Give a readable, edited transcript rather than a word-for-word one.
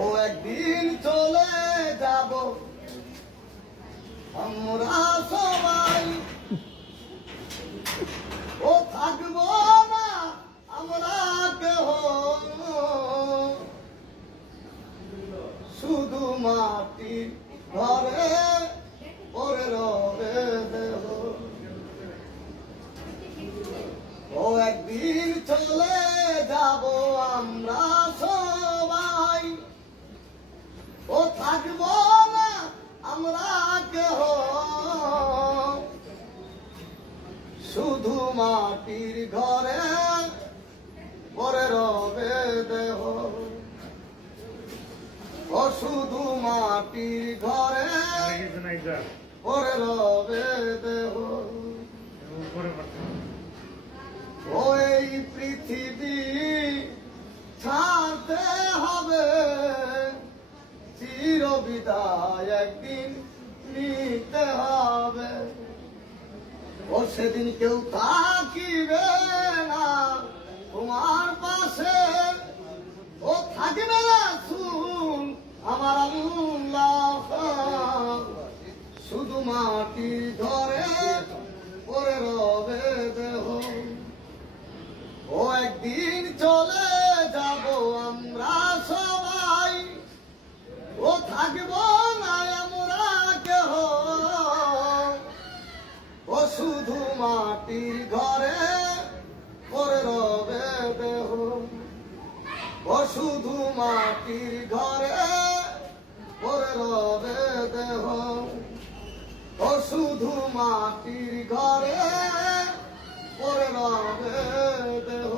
ও একদিন চলে যাব আমরা সবাই, ও থাকবো না আমরা কেহ, শুধু মাটির ঘরে পরে রবে দেহ। ও একদিন চলে যাব আমরা সবাই, ও থাকবো না আমরা কেহ, শুধু মাটির ঘরে পরে রবে দেহ। ও শুধু মাটির ঘরে পরে রবে দেহ। ও এই পৃথিবী ছাড়তে হবে, চির বিদায় একদিন নিতে হবে। ও সেদিন কেউ থাকিবে না তোমার পাশে, ও থাকবে না শুন আমার আল্লাহ, শুধু মাটির ঘরে পরে রবে দেহ। ও একদিন চলে যাব আমরা সবাই, ও থাকবো না আমরা কেহ, ও শুধু মাটির ঘরে পরে রবে দেহ। ও শুধু মাটির ঘরে পরে রবে দেহ। ও শুধু মাটির ঘরে পরে রবে দেহ।